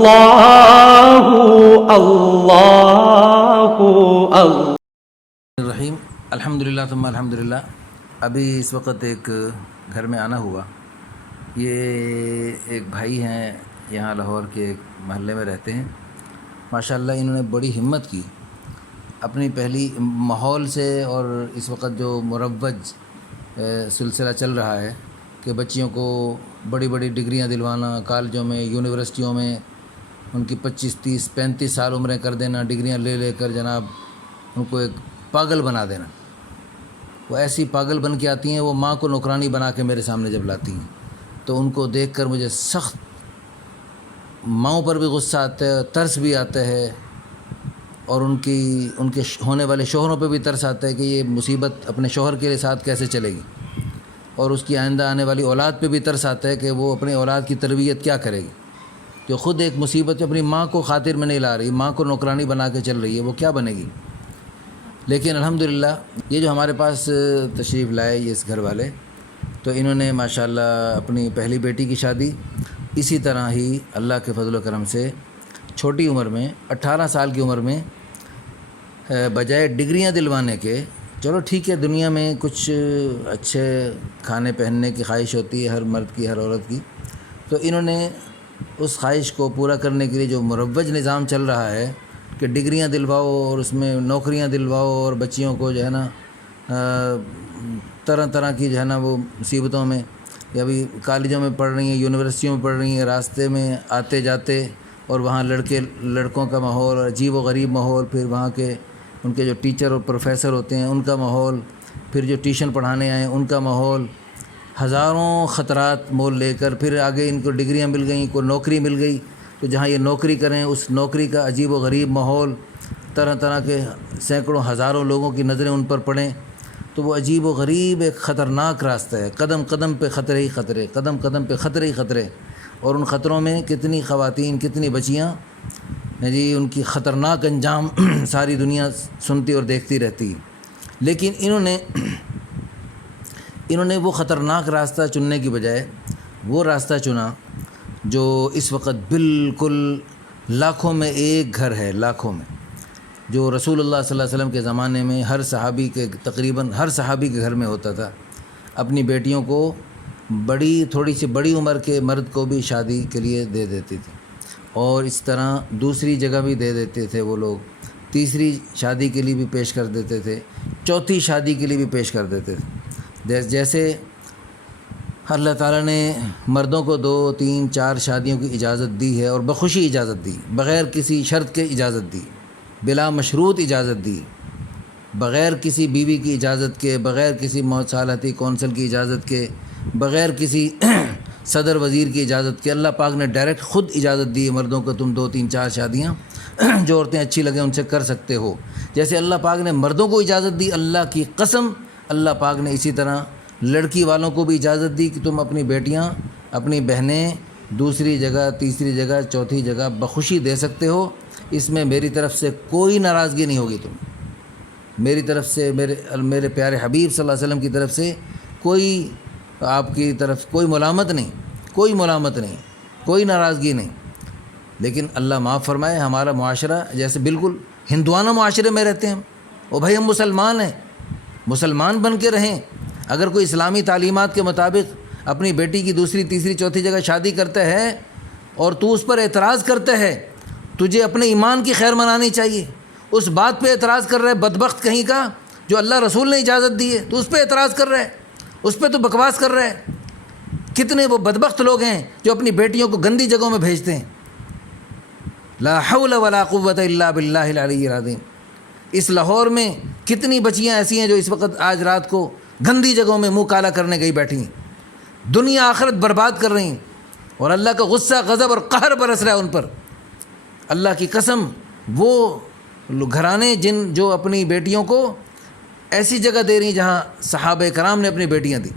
اللہ اللہ الرحیم الحمدللہ ثم الحمدللہ۔ ابھی اس وقت ایک گھر میں آنا ہوا۔ یہ ایک بھائی ہیں، یہاں لاہور کے ایک محلے میں رہتے ہیں۔ ماشاءاللہ انہوں نے بڑی ہمت کی اپنی پہلی ماحول سے، اور اس وقت جو مروج سلسلہ چل رہا ہے کہ بچیوں کو بڑی بڑی ڈگریاں دلوانا، کالجوں میں، یونیورسٹیوں میں ان کی 25 30 35 سال عمریں کر دینا، ڈگریاں لے لے کر جناب ان کو ایک پاگل بنا دینا۔ وہ ایسی پاگل بن کے آتی ہیں، وہ ماں کو نوکرانی بنا کے میرے سامنے جب لاتی ہیں تو ان کو دیکھ کر مجھے سخت ماؤں پر بھی غصہ آتا ہے، ترس بھی آتا ہے، اور ان کے ہونے والے شوہروں پہ بھی ترس آتا ہے کہ یہ مصیبت اپنے شوہر کے ساتھ کیسے چلے گی، اور اس کی آئندہ آنے والی اولاد پہ بھی ترس آتا ہے کہ وہ اپنی اولاد کی تربیت کیا کرے گی، جو خود ایک مصیبت اپنی ماں کو خاطر میں نہیں لا رہی، ماں کو نوکرانی بنا کے چل رہی ہے، وہ کیا بنے گی۔ لیکن الحمدللہ یہ جو ہمارے پاس تشریف لائے یہ اس گھر والے، تو انہوں نے ماشاءاللہ اپنی پہلی بیٹی کی شادی اسی طرح ہی اللہ کے فضل و کرم سے چھوٹی عمر میں 18 سال کی عمر میں بجائے ڈگریاں دلوانے کے، چلو ٹھیک ہے دنیا میں کچھ اچھے کھانے پہننے کی خواہش ہوتی ہے ہر مرد کی، ہر عورت کی، تو انہوں نے اس خواہش کو پورا کرنے کے لیے جو مروج نظام چل رہا ہے کہ ڈگریاں دلواؤ اور اس میں نوکریاں دلواؤ، اور بچیوں کو جو ہے نا طرح طرح کی جو ہے نا وہ مصیبتوں میں، یا ابھی کالجوں میں پڑھ رہی ہیں، یونیورسٹیوں میں پڑھ رہی ہیں، راستے میں آتے جاتے اور وہاں لڑکوں کا ماحول، عجیب و غریب ماحول، پھر وہاں کے ان کے جو ٹیچر اور پروفیسر ہوتے ہیں ان کا ماحول، پھر جو ٹیوشن پڑھانے آئے ان کا ماحول، ہزاروں خطرات مول لے کر پھر آگے ان کو ڈگریاں مل گئیں، کوئی نوکری مل گئی تو جہاں یہ نوکری کریں اس نوکری کا عجیب و غریب ماحول، طرح طرح کے سینکڑوں ہزاروں لوگوں کی نظریں ان پر پڑیں، تو وہ عجیب و غریب ایک خطرناک راستہ ہے، قدم قدم پہ خطرے ہی خطرے، قدم قدم پہ خطرے ہی خطرے، اور ان خطروں میں کتنی خواتین، کتنی بچیاں جی ان کی خطرناک انجام ساری دنیا سنتی اور دیکھتی رہتی۔ لیکن انہوں نے وہ خطرناک راستہ چننے کی بجائے وہ راستہ چنا جو اس وقت بالکل لاکھوں میں ایک گھر ہے، لاکھوں میں، جو رسول اللہ صلی اللہ علیہ وسلم کے زمانے میں ہر صحابی کے، تقریباً ہر صحابی کے گھر میں ہوتا تھا، اپنی بیٹیوں کو تھوڑی سی بڑی عمر کے مرد کو بھی شادی کے لیے دے دیتی تھی، اور اس طرح دوسری جگہ بھی دے دیتے تھے وہ لوگ، تیسری شادی کے لیے بھی پیش کر دیتے تھے، چوتھی شادی کے لیے بھی پیش کر دیتے تھے۔ جیسے اللہ تعالیٰ نے مردوں کو 2 3 4 شادیوں کی اجازت دی ہے، اور بخوشی اجازت دی، بغیر کسی شرط کے اجازت دی، بلا مشروط اجازت دی، بغیر کسی بیوی کی اجازت کے، بغیر کسی مصالحتی کونسل کی اجازت کے، بغیر کسی صدر وزیر کی اجازت کے، اللہ پاک نے ڈائریکٹ خود اجازت دی ہے مردوں کو، تم 2 3 4 شادیاں جو عورتیں اچھی لگیں ان سے کر سکتے ہو۔ جیسے اللہ پاک نے مردوں کو اجازت دی، اللہ کی قسم اللہ پاک نے اسی طرح لڑکی والوں کو بھی اجازت دی کہ تم اپنی بیٹیاں، اپنی بہنیں دوسری جگہ، تیسری جگہ، چوتھی جگہ بخوشی دے سکتے ہو، اس میں میری طرف سے کوئی ناراضگی نہیں ہوگی، تم میری طرف سے، میرے پیارے حبیب صلی اللہ علیہ وسلم کی طرف سے کوئی، آپ کی طرف کوئی ملامت نہیں، کوئی ملامت نہیں، کوئی ناراضگی نہیں۔ لیکن اللہ معاف فرمائے، ہمارا معاشرہ جیسے بالکل ہندوانہ معاشرے میں رہتے ہیں ہم، اور بھائی ہم مسلمان ہیں، مسلمان بن کے رہیں۔ اگر کوئی اسلامی تعلیمات کے مطابق اپنی بیٹی کی دوسری تیسری چوتھی جگہ شادی کرتا ہے اور تو اس پر اعتراض کرتا ہے، تجھے اپنے ایمان کی خیر منانی چاہیے۔ اس بات پہ اعتراض کر رہا ہے بدبخت کہیں کا جو اللہ رسول نے اجازت دی ہے، تو اس پہ اعتراض کر رہا ہے، اس پہ تو بکواس کر رہا ہے۔ کتنے وہ بدبخت لوگ ہیں جو اپنی بیٹیوں کو گندی جگہوں میں بھیجتے ہیں۔ لا حول ولا قوت الا باللہ العلی العظیم۔ اس لاہور میں کتنی بچیاں ایسی ہیں جو اس وقت آج رات کو گندی جگہوں میں منہ کالا کرنے گئی بیٹھی ہیں، دنیا آخرت برباد کر رہی ہیں، اور اللہ کا غصہ، غضب اور قہر برس رہا ہے ان پر۔ اللہ کی قسم، وہ گھرانے جو اپنی بیٹیوں کو ایسی جگہ دے رہی ہیں جہاں صحابہ کرام نے اپنی بیٹیاں دی،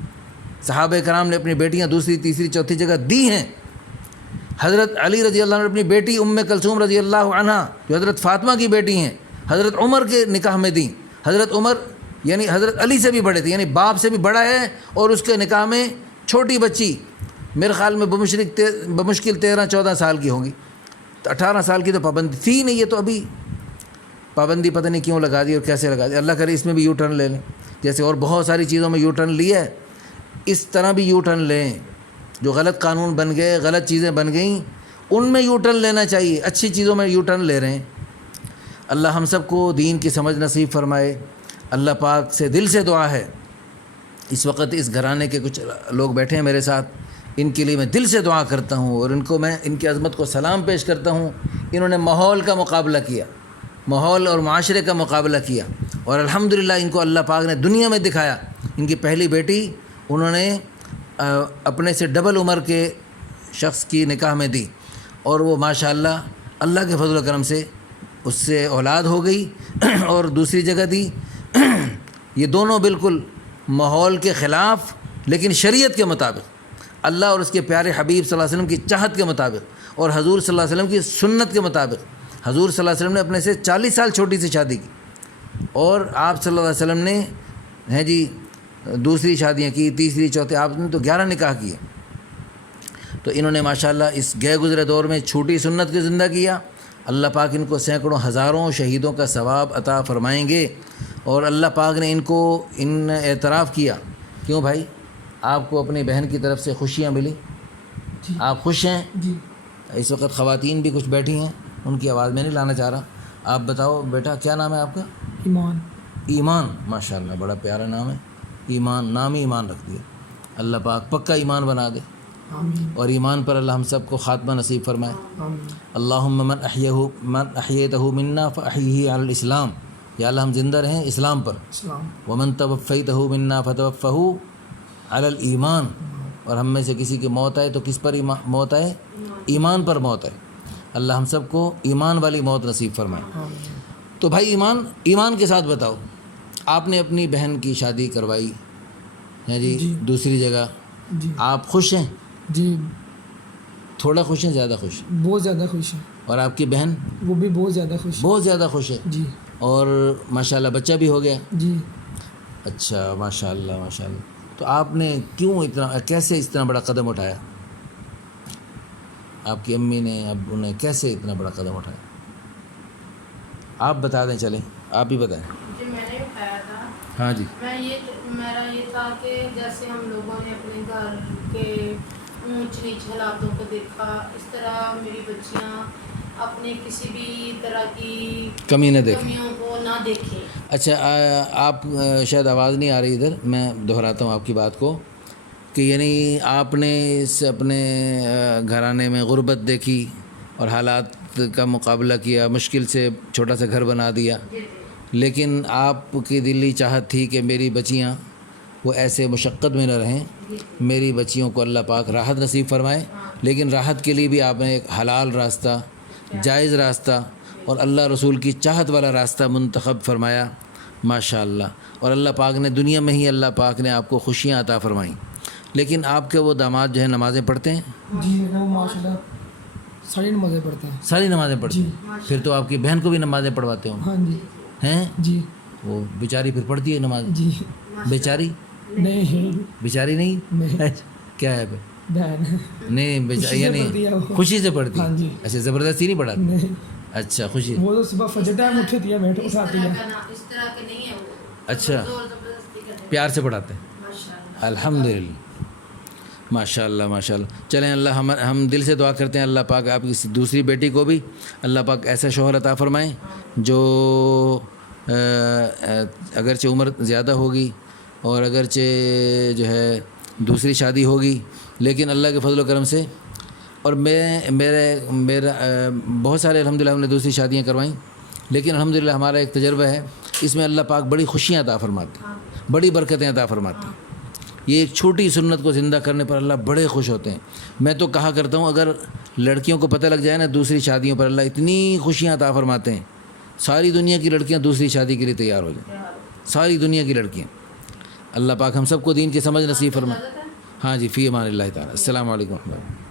صحابہ کرام نے اپنی بیٹیاں دوسری تیسری چوتھی جگہ دی ہیں۔ حضرت علی رضی اللہ عنہ نے اپنی بیٹی ام کلثوم رضی اللہ عنہا جو حضرت فاطمہ کی بیٹی ہیں، حضرت عمر کے نکاح میں دیں۔ حضرت عمر یعنی حضرت علی سے بھی بڑے تھے، یعنی باپ سے بھی بڑا ہے، اور اس کے نکاح میں چھوٹی بچی میرے خیال میں بمشکل 13 14 سال کی ہوں گی، 18 سال کی تو پابندی تھی نہیں، یہ تو ابھی پابندی پتہ نہیں کیوں لگا دی اور کیسے لگا دی. اللہ کرے اس میں بھی یو ٹرن لے لیں، جیسے اور بہت ساری چیزوں میں یو ٹرن لیا ہے، اس طرح بھی یو ٹرن لیں. جو غلط قانون بن گئے، غلط چیزیں بن گئیں، ان میں یو ٹرن لینا چاہیے، اچھی چیزوں میں یو ٹرن لے رہے ہیں. اللہ ہم سب کو دین کی سمجھ نصیب فرمائے. اللہ پاک سے دل سے دعا ہے، اس وقت اس گھرانے کے کچھ لوگ بیٹھے ہیں میرے ساتھ، ان کے لیے میں دل سے دعا کرتا ہوں اور میں ان کی عظمت کو سلام پیش کرتا ہوں. انہوں نے ماحول کا مقابلہ کیا، ماحول اور معاشرے کا مقابلہ کیا، اور الحمدللہ ان کو اللہ پاک نے دنیا میں دکھایا. ان کی پہلی بیٹی انہوں نے اپنے سے ڈبل عمر کے شخص کی نکاح میں دی، اور وہ ماشاءاللہ اللہ کے فضل و کرم سے اس سے اولاد ہو گئی اور دوسری جگہ دی. یہ دونوں بالکل ماحول کے خلاف لیکن شریعت کے مطابق، اللہ اور اس کے پیارے حبیب صلی اللہ علیہ وسلم کی چاہت کے مطابق اور حضور صلی اللہ علیہ وسلم کی سنت کے مطابق. حضور صلی اللہ علیہ وسلم نے اپنے سے 40 سال چھوٹی سے شادی کی، اور آپ صلی اللہ علیہ وسلم نے دوسری شادیاں کی، تیسری چوتھی، آپ نے تو 11 نکاح کیے. تو انہوں نے ماشاءاللہ اس گئے گزرے دور میں چھوٹی سنت کو زندہ کیا. اللہ پاک ان کو سینکڑوں ہزاروں شہیدوں کا ثواب عطا فرمائیں گے. اور اللہ پاک نے ان اعتراف کیا. کیوں بھائی، آپ کو اپنی بہن کی طرف سے خوشیاں ملی؟ جی. آپ خوش ہیں؟ جی. اس وقت خواتین بھی کچھ بیٹھی ہیں، ان کی آواز میں نہیں لانا چاہ رہا. آپ بتاؤ بیٹا، کیا نام ہے آپ کا؟ ایمان. ایمان، ماشاءاللہ بڑا پیارا نام ہے. ایمان، نام ہی ایمان رکھ دیا. اللہ پاک پکا ایمان بنا دے، آمین. اور ایمان پر اللہ ہم سب کو خاتمہ نصیب فرمائے. آمین. اللہم من احییتہ منا فاحیہ علی الاسلام. یا اللہ ہم زندہ رہیں اسلام پر. اسلام. ومن توفیتہ منا فتوفہ علی الایمان. اور ہم میں سے کسی کی موت آئے تو کس پر موت آئے؟ ایمان پر موت آئے. اللہ ہم سب کو ایمان والی موت نصیب فرمائے. آمین. تو بھائی ایمان کے ساتھ بتاؤ، آپ نے اپنی بہن کی شادی کروائی ہے جی دوسری جگہ، جی. آپ خوش ہیں؟ جی. تھوڑا خوش ہیں، زیادہ خوش؟ بہت زیادہ خوش ہے. اور آپ کی بہن؟ وہ بھی بہت زیادہ خوش ہے. بہت زیادہ خوش ہے. جی. اور ماشاءاللہ بچہ بھی ہو گیا؟ جی. اچھا، ماشاءاللہ ماشاءاللہ. تو آپ نے کیسے اس طرح بڑا قدم اٹھایا؟ آپ کی امی نے، ابو نے کیسے اتنا بڑا قدم اٹھایا؟ آپ بتا دیں، چلیں آپ ہی بتائیں. جی میں نے اٹھایا تھا. ہاں جی. میرا یہ تھا کہ جیسے ہم لوگوں نے اپنے گھر کے اونچ نیچ حالاتوں کو دیکھا، اس طرح میری بچیاں اپنے کسی بھی طرح کی کمی نہ دیکھیں، کمیوں کو نہ دیکھیں. اچھا، آپ شاید آواز نہیں آ رہی ادھر، میں دہراتا ہوں آپ کی بات کو، کہ یعنی آپ نے اس اپنے گھرانے میں غربت دیکھی اور حالات کا مقابلہ کیا، مشکل سے چھوٹا سا گھر بنا دیا، لیکن آپ کی دلی چاہت تھی کہ میری بچیاں وہ ایسے مشقت میں نہ رہیں، میری بچیوں کو اللہ پاک راحت نصیب فرمائے. لیکن راحت کے لیے بھی آپ نے ایک حلال راستہ، جائز راستہ اور اللہ رسول کی چاہت والا راستہ منتخب فرمایا. ماشاءاللہ. اور اللہ پاک نے دنیا میں ہی اللہ پاک نے آپ کو خوشیاں عطا فرمائیں. لیکن آپ کے وہ داماد جو ہیں نمازیں پڑھتے ہیں؟ جی. وہ ماشاءاللہ ساری نمازیں پڑھتے ہیں. ساری نمازیں پڑھتے ہیں؟ پھر تو آپ کی بہن کو بھی نمازیں پڑھواتے ہوں؟ ہاں جی. ہیں؟ جی. وہ بیچاری پھر پڑھتی ہے نماز؟ جی. بیچاری؟ نہیں. بیچاری نہیں؟ نہیں. کیا ہے پھر؟ بہن. نہیں خوشی سے یعنی پڑھتی ہے وہ. خوشی سے پڑھتی؟ ہاں جی. اچھا، زبردستی نہیں پڑھاتی؟ نہیں. اچھا، خوشی. وہ تو صبح فجر ٹائم اٹھتی ہے، بیٹھ اٹھاتی ہے. اس طرح کے نہیں ہے وہ. اچھا، زور زبردستی کرتے ہیں. پیار سے پڑھاتے ہیں؟ ماشاءاللہ. الحمدللہ. ماشاءاللہ ماشاءاللہ. چلیں، اللہ ہم دل سے دعا کرتے ہیں اللہ پاک آپ کی دوسری بیٹی کو بھی اللہ پاک ایسا شوہر عطا فرمائیں جو اگرچہ عمر زیادہ ہوگی اور اگرچہ جو ہے دوسری شادی ہوگی، لیکن اللہ کے فضل و کرم سے. اور میرا بہت سارے الحمدللہ ہم نے دوسری شادیاں کروائیں، لیکن الحمدللہ ہمارا ایک تجربہ ہے، اس میں اللہ پاک بڑی خوشیاں عطا فرماتے ہیں، بڑی برکتیں عطا فرماتے ہیں. یہ ایک چھوٹی سنت کو زندہ کرنے پر اللہ بڑے خوش ہوتے ہیں. میں تو کہا کرتا ہوں، اگر لڑکیوں کو پتہ لگ جائے نا دوسری شادیوں پر اللہ اتنی خوشیاں عطا فرماتے ہیں، ساری دنیا کی لڑکیاں دوسری شادی کے لیے تیار ہو جائیں، ساری دنیا کی لڑکیاں. اللہ پاک ہم سب کو دین کی سمجھ نصیب فرمائے. ہاں جی، فی امان اللہ تعالیٰ. السلام علیکم و رحمۃ اللہ.